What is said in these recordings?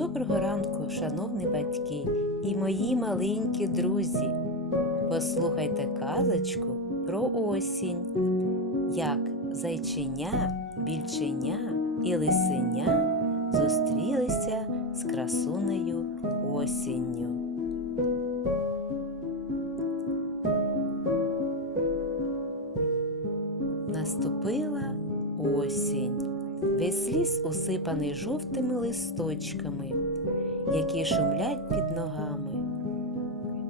Доброго ранку, шановні батьки і мої маленькі друзі. Послухайте казочку про осінь, як зайченя, більченя і лисеня зустрілися з красунею осінню. Наступила осінь. Весь ліс усипаний жовтими листочками, які шумлять під ногами.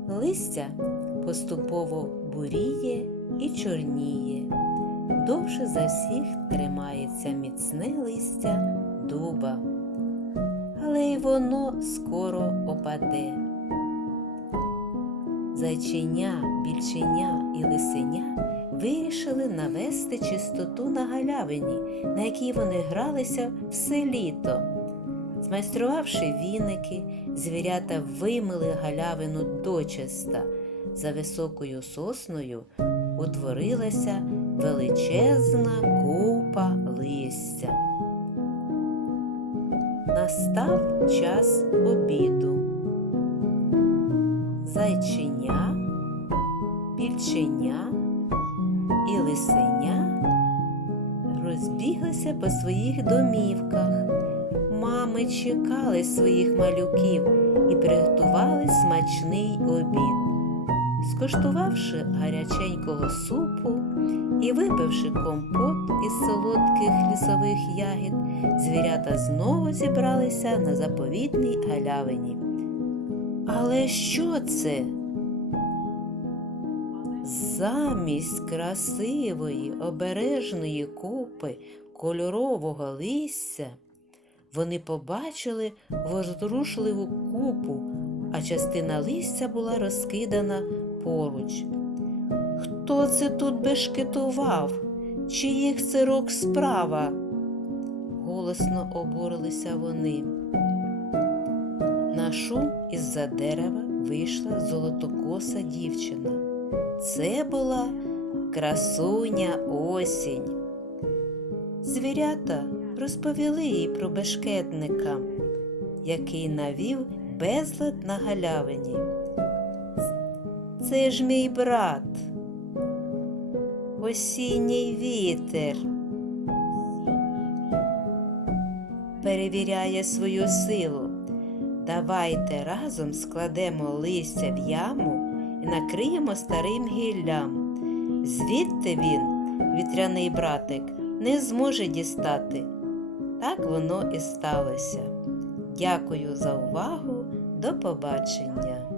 Листя поступово буріє і чорніє. Довше за всіх тримається міцне листя дуба, але й воно скоро опаде. Зайченя, більченя і лисеня вирішили навести чистоту на галявині, на якій вони гралися все літо. Змайструвавши віники, звірята вимили галявину дочиста. За високою сосною утворилася величезна купа листя. Настав час обіду. Зайченя, більченя і лисеня розбіглися по своїх домівках. Мами чекали своїх малюків і приготували смачний обід. Скуштувавши гаряченького супу і випивши компот із солодких лісових ягід, звірята знову зібралися на заповідній галявині. Але що це? Замість красивої обережної купи кольорового листя вони побачили возрушливу купу, а частина листя була розкидана поруч. Хто це тут бешкетував? Чиїх це рук справа? Голосно обурилися вони. На шум із-за дерева вийшла золотокоса дівчина. Це була красуня осінь. Звірята розповіли їй про бешкетника, який навів безлад на галявині. Це ж мій брат, осінній вітер. Перевіряє свою силу. Давайте разом складемо листя в яму і накриємо старим гіллям. Звідти він, вітряний братик, не зможе дістати. Так воно і сталося. Дякую за увагу. До побачення!